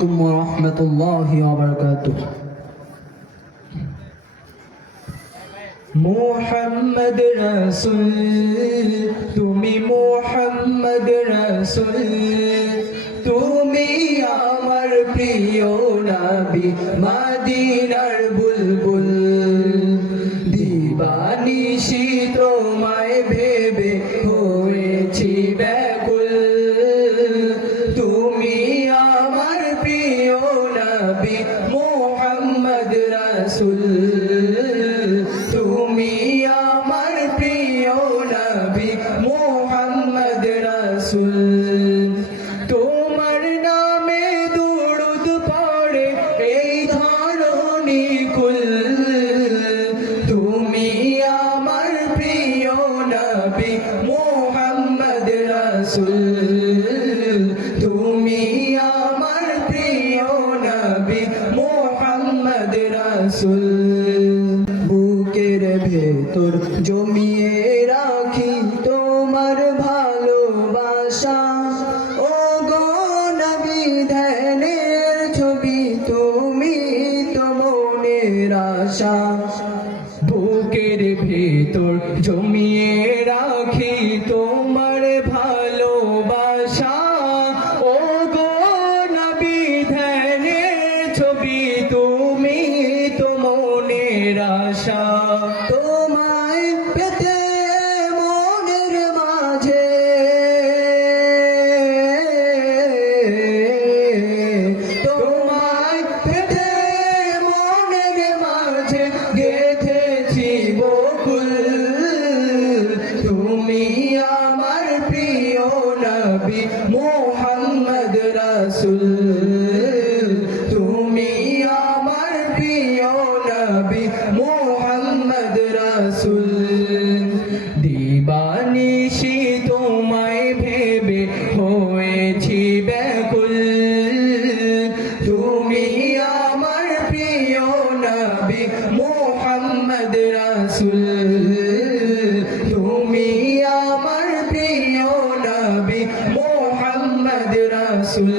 ورحمة الله وبركاته মোহাম্মদ রাসূল তুমি মোহাম্মদ রাসূল তুমি আমার প্রিয় নবী মদিনার বুলবুল দিবানিশি তোমায় ভেবে হয়েছি ব্যাকুল তুমি আমার প্রিয় নবী মোহাম্মদ রাসূল তুমি আমার প্রিয় নবী মোহাম্মদ রাসূল তোমার নামে দুরূদ পড়ে এই ধরণী কুল তুমি আমার প্রিয় নবী মোহাম্মদ রাসূল তুমি আমার প্রিয় নবী মোহাম্মদ রাসূল বুকের ভেতর জমিয়ে রাখি তোমার ভালোবাসা ও গো নবী ধ্যানের ছবি তুমি তো মনের আশা বুকের ভেতর জমিয়ে রাখি তোমার ভালোবাসা ও গো নবী ধ্যানের ছবি তুমি তো মনের আশা তোমায় পেতে মনের মাঝে তোমায় পেতে মনের মাঝে গেঁথেছি বকুল তুমি আমার প্রিয় নবী মোহাম্মদ রাসূল তুমি আমার প্রিয় নবী মোহাম্মদ রাসূল দিবানিশি তোমায় ভেবে হয়েছি ব্যাকুল তুমি আমার প্রিয় নবী মোহাম্মদ রাসূল তুমি আমার প্রিয় নবী মোহাম্মদ রাসূল